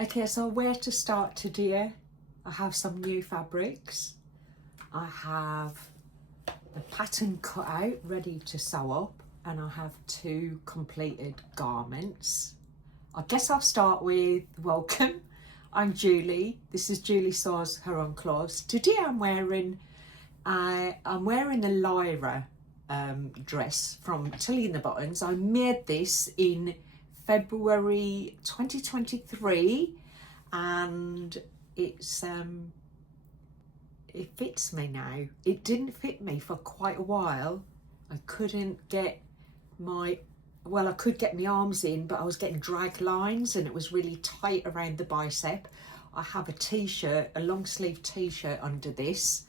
Okay, so where to start today? I have some new fabrics. I have the pattern cut out, ready to sew up, and I have 2 completed garments. I guess I'll start with welcome. I'm Julie. This is Julie Saws Her Own Clothes. Today I'm wearing a Lyra dress from Tilly and the Buttons. I made this in February 2023 and it fits me now. It didn't fit me for quite a while. I couldn't get I could get my arms in, but I was getting drag lines and it was really tight around the bicep. I have a t-shirt, a long sleeve t-shirt under this.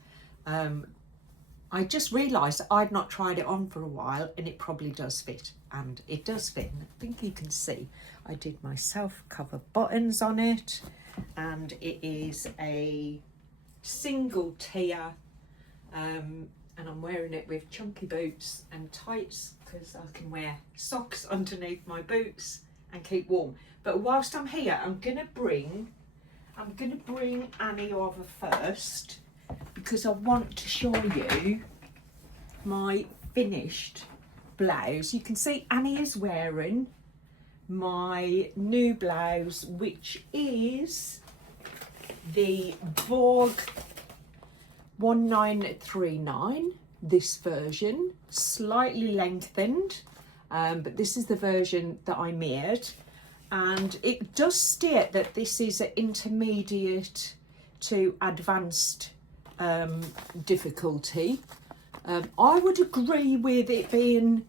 I just realised I'd not tried it on for a while and it probably does fit, and it does fit, and I think you can see I did my self cover buttons on it, and it is a single tier, and I'm wearing it with chunky boots and tights because I can wear socks underneath my boots and keep warm. But whilst I'm here, I'm gonna bring Annie over first, because I want to show you my finished blouse. You can see Annie is wearing my new blouse, which is the Vogue 1939, this version, slightly lengthened, but this is the version that I made, and it does state that this is an intermediate to advanced difficulty. I would agree with it being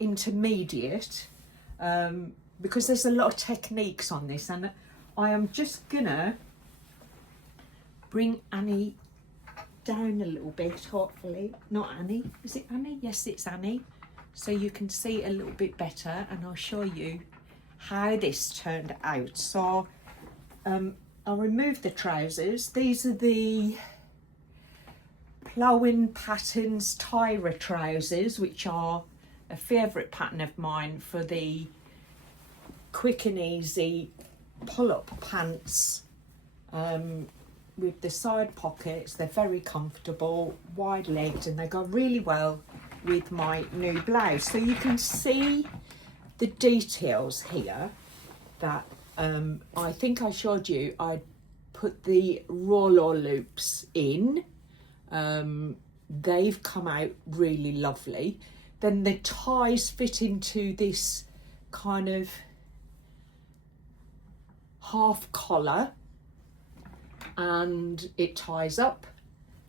intermediate, because there's a lot of techniques on this, and I am just gonna bring Annie down a little bit, hopefully. Not Annie, is it Annie? Yes, it's Annie. So you can see a little bit better, and I'll show you how this turned out. So I'll remove the trousers. These are the Plowing Patterns Tyra trousers, which are a favourite pattern of mine for the quick and easy pull-up pants, with the side pockets. They're very comfortable, wide-legged, and they go really well with my new blouse. So you can see the details here that I think I showed you. I put the roller loops in. They've come out really lovely. Then the ties fit into this kind of half collar, and it ties up.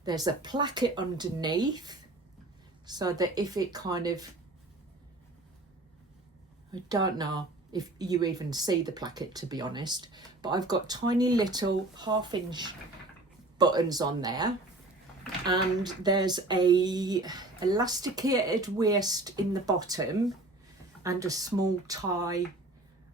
There's a placket underneath, so that if it kind of, I don't know if you even see the placket, to be honest, but I've got tiny little 1/2-inch buttons on there, and there's a elasticated waist in the bottom and a small tie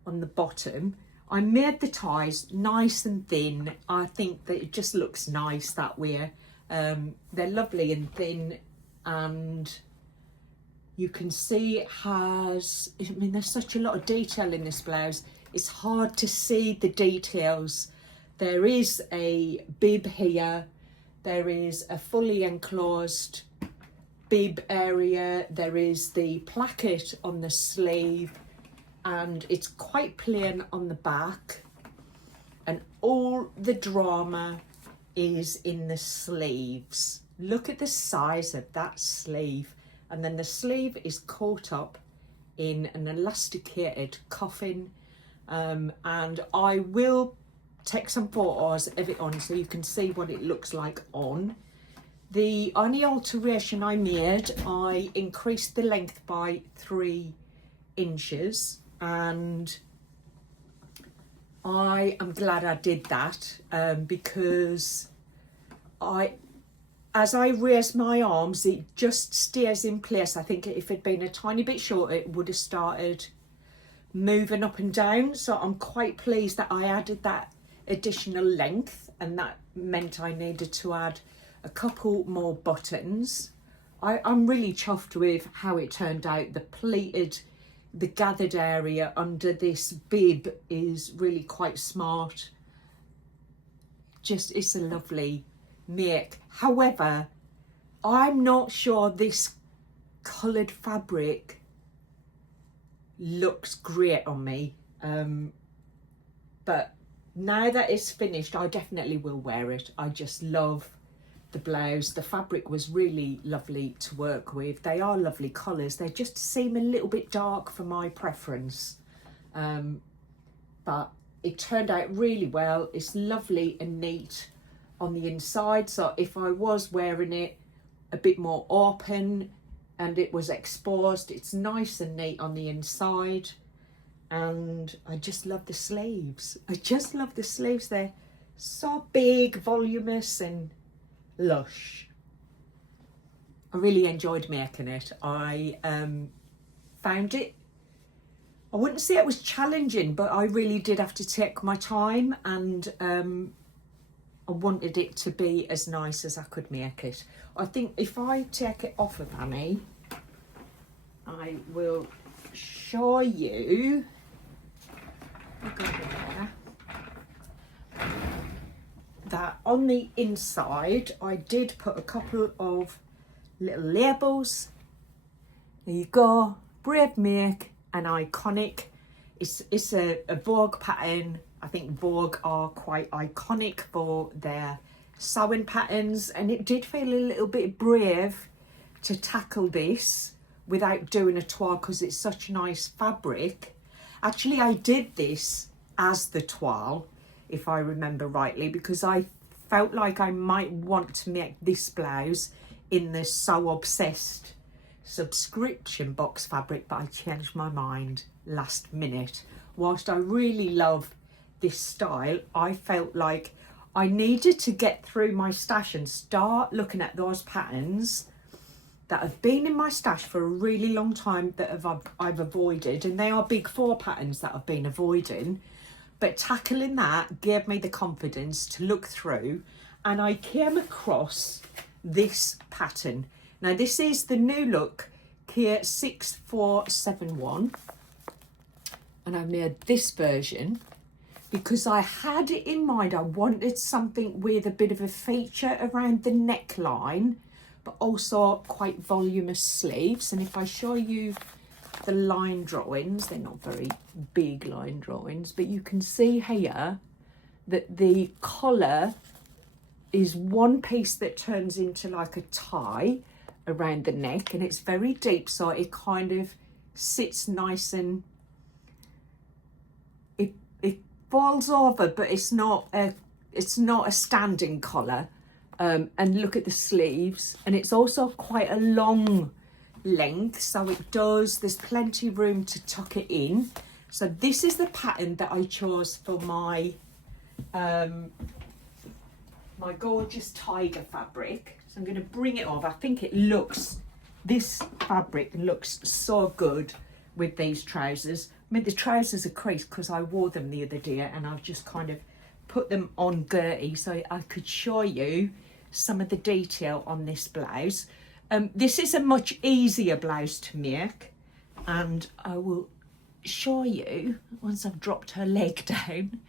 on the bottom. I made the ties nice and thin. I think that it just looks nice that way. They're lovely and thin, and you can see it has, I mean, there's such a lot of detail in this blouse. It's hard to see the details. There is a bib here. There is a fully enclosed bib area. There is the placket on the sleeve, and it's quite plain on the back. And all the drama is in the sleeves. Look at the size of that sleeve. And then the sleeve is caught up in an elasticated coffin. And I will take some photos of it on so you can see what it looks like on. The only alteration I made, I increased the length by 3 inches, and I am glad I did that, because as I raise my arms, it just stays in place. I think if it'd been a tiny bit shorter, it would have started moving up and down. So I'm quite pleased that I added that additional length, and that meant I needed to add a couple more buttons. I'm really chuffed with how it turned out. The pleated the gathered area under this bib is really quite smart. Just, it's a lovely make. However, I'm not sure this coloured fabric looks great on me, but now that it's finished, I definitely will wear it. I just love the blouse. The fabric was really lovely to work with. They are lovely colours. They just seem a little bit dark for my preference, but it turned out really well. It's lovely and neat on the inside, so if I was wearing it a bit more open and it was exposed, it's nice and neat on the inside. And I just love the sleeves. I just love the sleeves. They're so big, voluminous and lush. I really enjoyed making it. I found it, I wouldn't say it was challenging, but I really did have to take my time, and I wanted it to be as nice as I could make it. I think if I take it off of Annie, I will show you. I'll go there. That on the inside, I did put a couple of little labels. There you go. Brave Make, an iconic. It's a Vogue pattern. I think Vogue are quite iconic for their sewing patterns, and it did feel a little bit brave to tackle this without doing a toile because it's such nice fabric. Actually, I did this as the toile, if I remember rightly, because I felt like I might want to make this blouse in the So Obsessed subscription box fabric, but I changed my mind last minute. Whilst I really love this style, I felt like I needed to get through my stash and start looking at those patterns that have been in my stash for a really long time that I've avoided, and they are big four patterns that I've been avoiding, but tackling that gave me the confidence to look through, and I came across this pattern. Now this is the New Look Kia 6471, and I made this version because I had it in mind. I wanted something with a bit of a feature around the neckline, but also quite voluminous sleeves. And if I show you the line drawings, they're not very big line drawings, but you can see here that the collar is one piece that turns into like a tie around the neck, and it's very deep, so it kind of sits nice and it falls over, but it's not a standing collar. And look at the sleeves, and it's also quite a long length, so there's plenty of room to tuck it in. So this is the pattern that I chose for my my gorgeous tiger fabric. So I'm going to bring it off. I think this fabric looks so good with these trousers. I mean, the trousers are creased because I wore them the other day, and I've just kind of put them on Gertie so I could show you some of the detail on this blouse. This is a much easier blouse to make, and I will show you once I've dropped her leg down.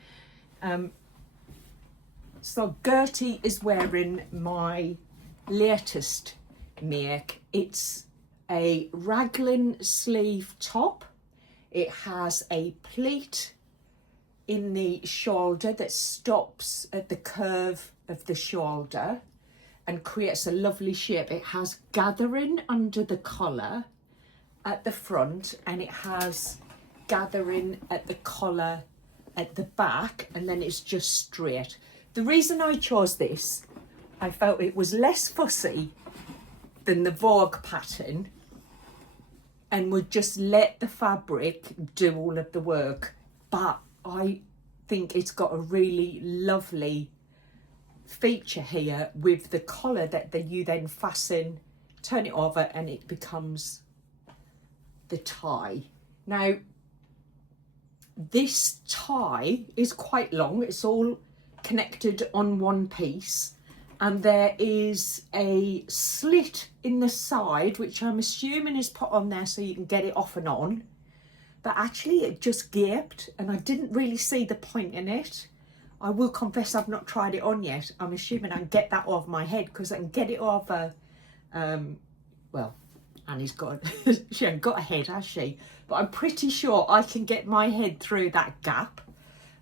So Gertie is wearing my latest make. It's a raglan sleeve top. It has a pleat in the shoulder that stops at the curve of the shoulder and creates a lovely shape. It has gathering under the collar at the front, and it has gathering at the collar at the back, and then it's just straight. The reason I chose this, I felt it was less fussy than the Vogue pattern and would just let the fabric do all of the work, but I think it's got a really lovely feature here with the collar that you then fasten, turn it over, and it becomes the tie. Now this tie is quite long, it's all connected on one piece, and there is a slit in the side which I'm assuming is put on there so you can get it off and on, but actually it just gaped and I didn't really see the point in it. I will confess I've not tried it on yet. I'm assuming I can get that off my head because I can get it off well, Annie's got, she hasn't got a head, has she? But I'm pretty sure I can get my head through that gap.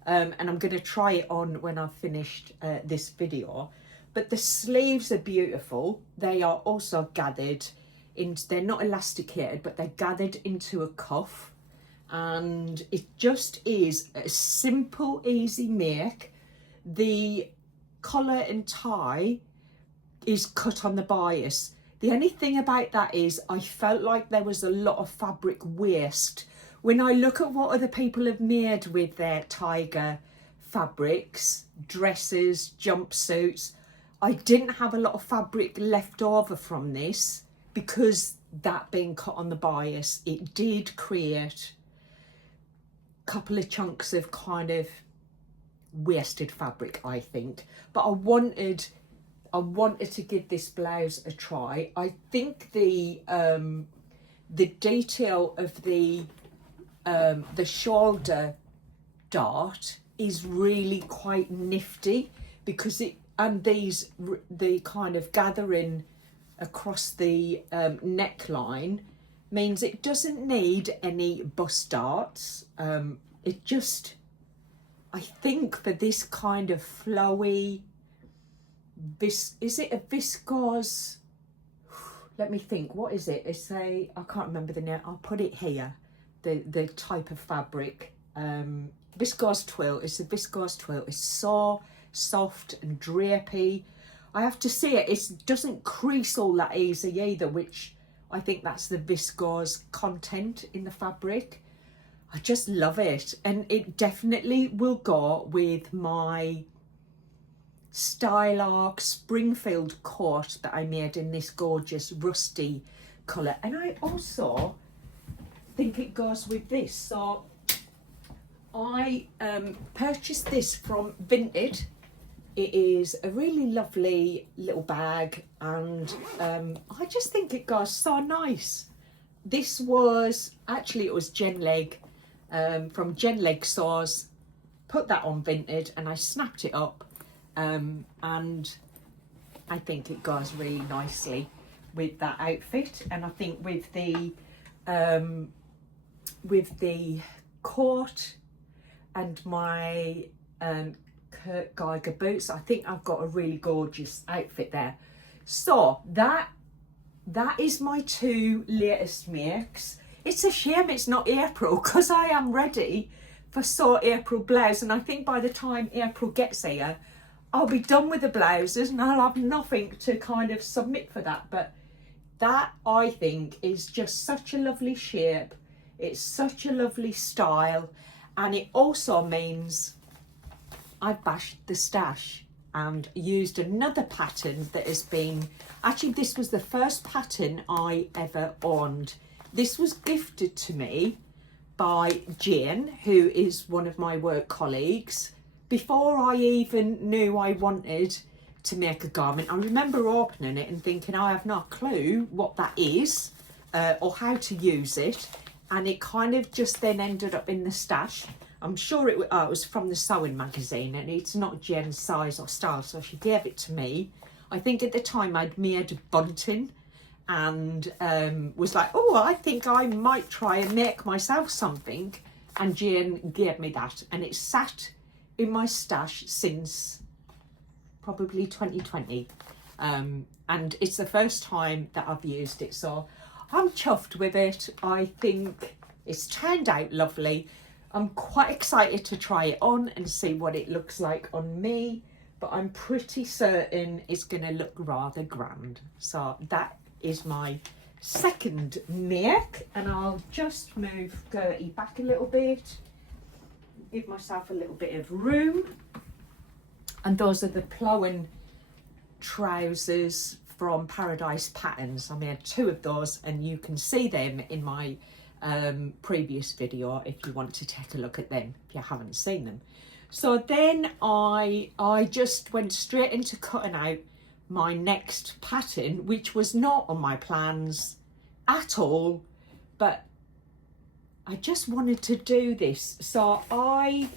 And I'm going to try it on when I've finished this video. But the sleeves are beautiful. They are also gathered into, they're not elasticated, but they're gathered into a cuff. And it just is a simple, easy make. The collar and tie is cut on the bias. The only thing about that is I felt like there was a lot of fabric waste. When I look at what other people have made with their tiger fabrics, dresses, jumpsuits, I didn't have a lot of fabric left over from this because that being cut on the bias, it did create a couple of chunks of kind of wasted fabric, I think. But I wanted to give this blouse a try. I think the detail of the shoulder dart is really quite nifty because it, and these, the kind of gathering across the neckline means it doesn't need any bust darts. It just, I think for this kind of flowy, is it a viscose? Let me think, what is it? It's a, I can't remember the name, I'll put it here. The type of fabric, viscose twill. It's a viscose twill. It's so soft and drapey. I have to say it doesn't crease all that easy either, which I think that's the viscose content in the fabric. I just love it, and it definitely will go with my Style Arc Springfield coat that I made in this gorgeous rusty colour, and I also think it goes with this. So I purchased this from Vinted. It is a really lovely little bag, and I just think it goes so nice. This was actually, it was Jen Leg from Jen Leg Saws. Put that on Vinted and I snapped it up, and I think it goes really nicely with that outfit. And I think with the coat and my Kurt Geiger boots, I think I've got a really gorgeous outfit there. So that is my two latest makes. It's a shame it's not April because I am ready for So April blouse, and I think by the time April gets here I'll be done with the blouses and I'll have nothing to kind of submit for that. But that, I think, is just such a lovely shape. It's such a lovely style, and it also means I've bashed the stash and used another pattern that has been, actually this was the first pattern I ever owned. This was gifted to me by Jane, who is one of my work colleagues, before I even knew I wanted to make a garment. I remember opening it and thinking, I have no clue what that is or how to use it. And it kind of just then ended up in the stash. I'm sure it was from the sewing magazine, and it's not Jen's size or style, so she gave it to me. I think at the time I'd made bunting and was like, oh, I think I might try and make myself something. And Jane gave me that, and it's sat in my stash since probably 2020. And it's the first time that I've used it, so I'm chuffed with it. I think it's turned out lovely. I'm quite excited to try it on and see what it looks like on me, but I'm pretty certain it's going to look rather grand. So that is my second make, and I'll just move Gertie back a little bit, give myself a little bit of room. And those are the Plowen trousers from Paradise Patterns. I made two of those, and you can see them in my previous video if you want to take a look at them if you haven't seen them. So then I just went straight into cutting out my next pattern, which was not on my plans at all, but I just wanted to do this. So I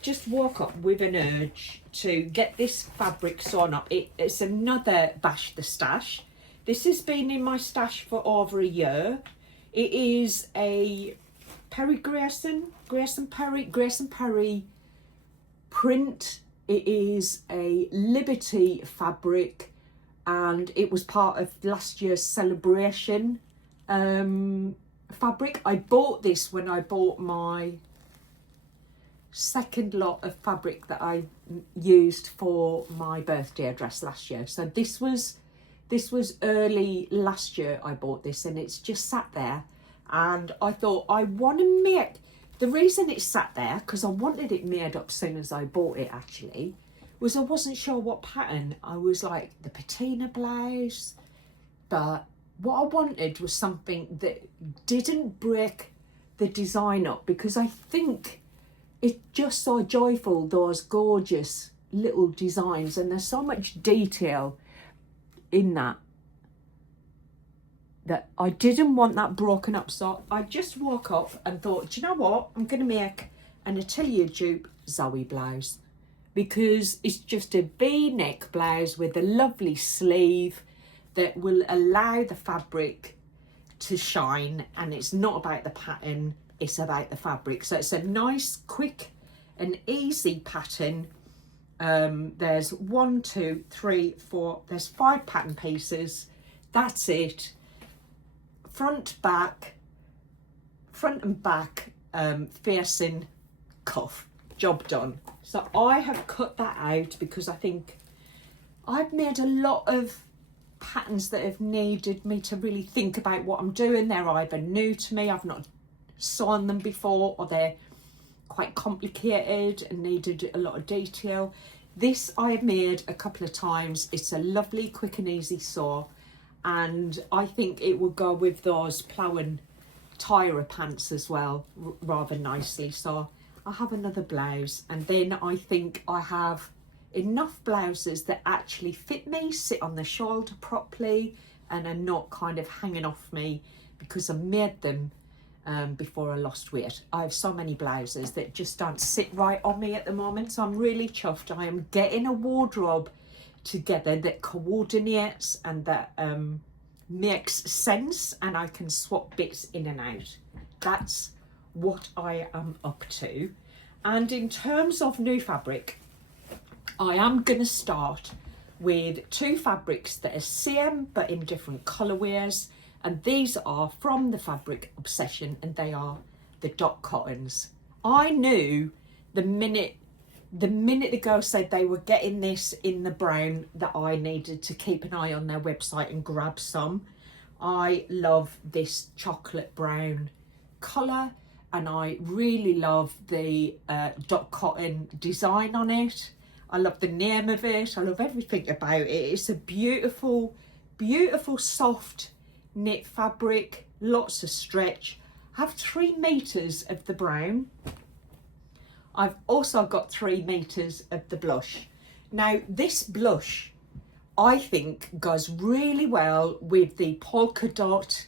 just woke up with an urge to get this fabric sewn up. It's another Bash the Stash. This has been in my stash for over a year. It is a Grayson Perry print. It is a Liberty fabric, and it was part of last year's celebration fabric. I bought this when I bought my second lot of fabric that I used for my birthday dress last year. So this was early last year I bought this, and it's just sat there, and I thought I want to make, the reason it sat there, because I wanted it made up soon as I bought it actually, was I wasn't sure what pattern. I was like, the patina blouse, but what I wanted was something that didn't break the design up, because I think it's just so joyful, those gorgeous little designs, and there's so much detail in that I didn't want that broken up. So I just woke up and thought, do you know what, I'm going to make an Atelier dupe Zoe blouse, because it's just a V-neck blouse with a lovely sleeve that will allow the fabric to shine, and it's not about the pattern, it's about the fabric. So it's a nice, quick and easy pattern. There's 1, 2, 3, 4, there's 5 pattern pieces. That's it. Front and back facing cuff, job done. So I have cut that out because I think I've made a lot of patterns that have needed me to really think about what I'm doing. They're either new to me, I've not sewn them before, or they're quite complicated and needed a lot of detail. This I have made a couple of times. It's a lovely, quick and easy sew, and I think it will go with those ploughing tyre pants as well rather nicely. So I have another blouse, and then I think I have enough blouses that actually fit me, sit on the shoulder properly, and are not kind of hanging off me, because I made them before I lost weight. I have so many blouses that just don't sit right on me at the moment, so I'm really chuffed. I am getting a wardrobe together that coordinates and that makes sense, and I can swap bits in and out. That's what I am up to. And in terms of new fabric, I am going to start with 2 fabrics that are same but in different colourways, and these are from the Fabric Obsession, and they are the dot cottons. I knew the minute the girl said they were getting this in the brown that I needed to keep an eye on their website and grab some. I love this chocolate brown colour, and I really love the dot cotton design on it. I love the name of it. I love everything about it. It's a beautiful, beautiful soft knit fabric, lots of stretch. I have 3 meters of the brown. I've also got 3 meters of the blush. Now this blush I think goes really well with the polka dot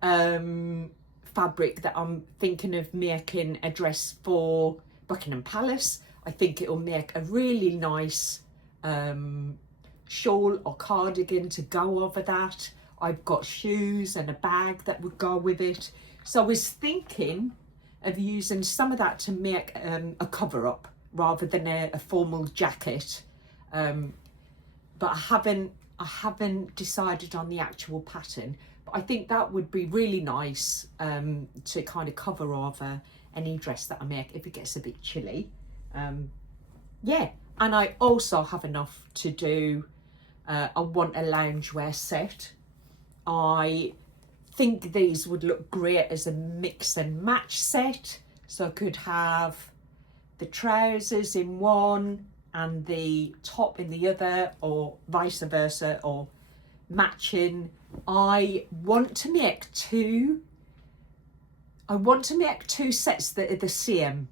fabric that I'm thinking of making a dress for Buckingham Palace. I think it'll make a really nice shawl or cardigan to go over that. I've got shoes and a bag that would go with it. So I was thinking of using some of that to make a cover up rather than a formal jacket. But I haven't decided on the actual pattern. But I think that would be really nice to kind of cover over any dress that I make if it gets a bit chilly. Yeah, and I also have enough to do. I want a loungewear set. I think these would look great as a mix and match set. So I could have the trousers in one and the top in the other, or vice versa, or matching. I want to make 2 sets that are the same.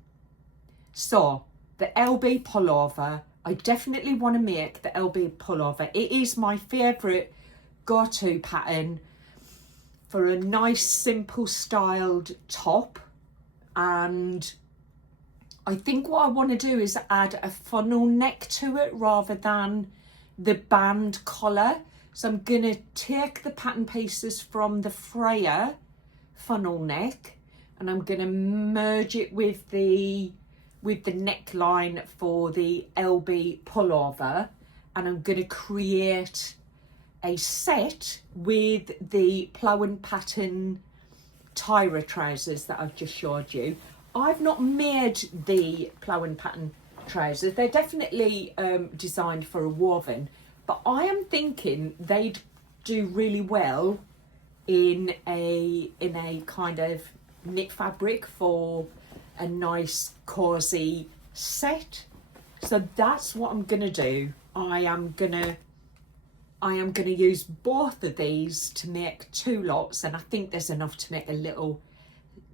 So the LB pullover, I definitely want to make the LB pullover. It is my favourite go-to pattern for a nice simple styled top. and I think what I want to do is add a funnel neck to it rather than the band collar. So I'm going to take the pattern pieces from the Freya funnel neck, and I'm going to merge it with the neckline for the LB pullover, and I'm going to create a set with the plough and pattern Tyra trousers that I've just showed you. I've not made the plough and pattern trousers. They're definitely designed for a woven, but I am thinking they'd do really well in a kind of knit fabric for a nice cozy set. So that's what I'm gonna do. I am gonna use both of these to make 2 lots, and I think there's enough to make a little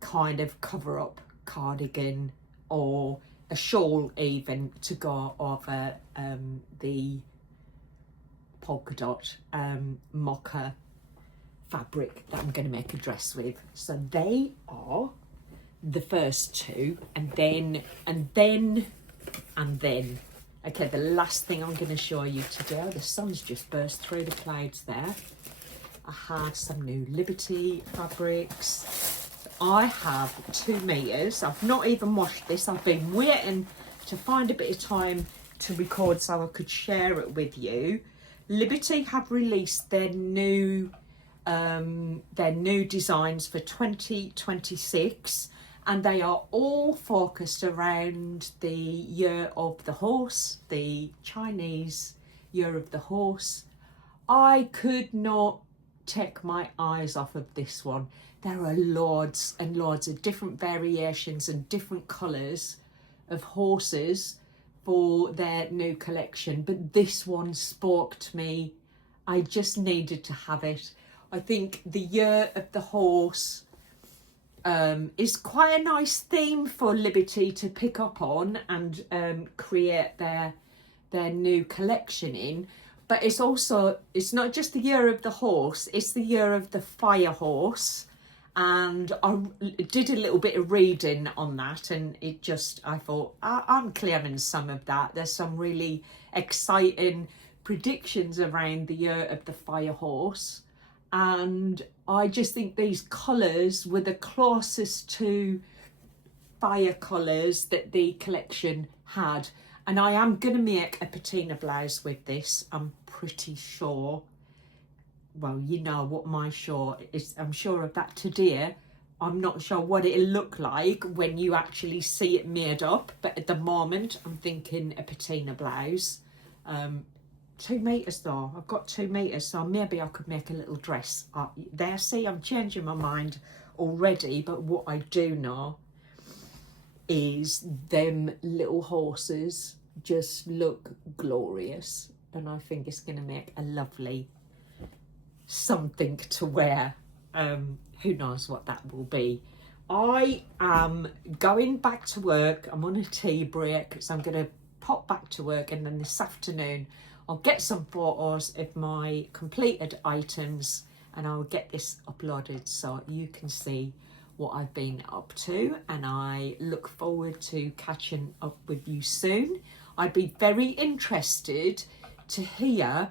kind of cover up cardigan or a shawl even to go over the polka dot mocha fabric that I'm going to make a dress with. So they are the first 2, and then okay, the last thing I'm going to show you today. The sun's just burst through the clouds there. I had some new Liberty fabrics. I have 2 meters. I've not even washed this. I've been waiting to find a bit of time to record so I could share it with you. Liberty have released their new designs for 2026, and they are all focused around the year of the horse, the Chinese year of the horse. I could not take my eyes off of this one. There are loads and loads of different variations and different colours of horses for their new collection, but this one spoke to me. I just needed to have it. I think the year of the horse is quite a nice theme for Liberty to pick up on and create their new collection in. But it's not just the year of the horse, it's the year of the fire horse. And I did a little bit of reading on that, and I thought, I'm clearing some of that. There's some really exciting predictions around the year of the fire horse. And I just think these colours were the closest to fire colours that the collection had. And I am going to make a patina blouse with this, I'm pretty sure. Well, you know what my sure is. I'm sure of that today. I'm not sure what it'll look like when you actually see it made up. But at the moment, I'm thinking a patina blouse. 2 meters though. I've got 2 meters, so maybe I could make a little dress. There, see, I'm changing my mind already. But what I do know is them little horses just look glorious, and I think it's going to make a lovely something to wear. Who knows what that will be. I am going back to work. I'm on a tea break, so I'm going to pop back to work, and then this afternoon I'll get some photos of my completed items, and I'll get this uploaded so you can see what I've been up to, and I look forward to catching up with you soon. I'd be very interested to hear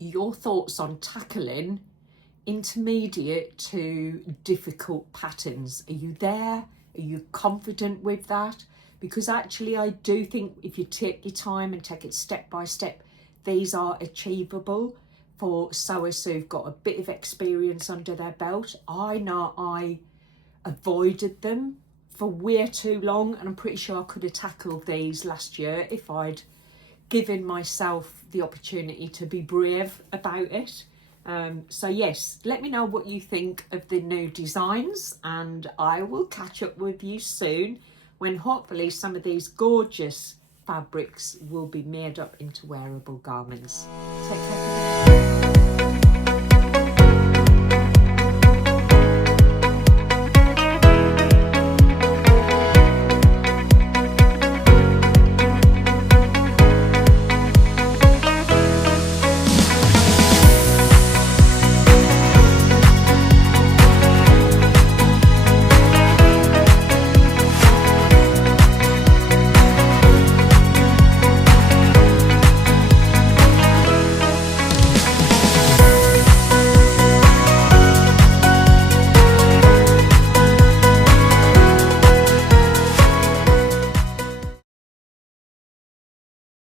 your thoughts on tackling intermediate to difficult patterns. Are you there? Are you confident with that? Because actually I do think if you take your time and take it step by step, these are achievable for sewers who've got a bit of experience under their belt. I know I avoided them for way too long, and I'm pretty sure I could have tackled these last year if I'd given myself the opportunity to be brave about it. So yes, let me know what you think of the new designs, and I will catch up with you soon when hopefully some of these gorgeous fabrics will be made up into wearable garments. Take care.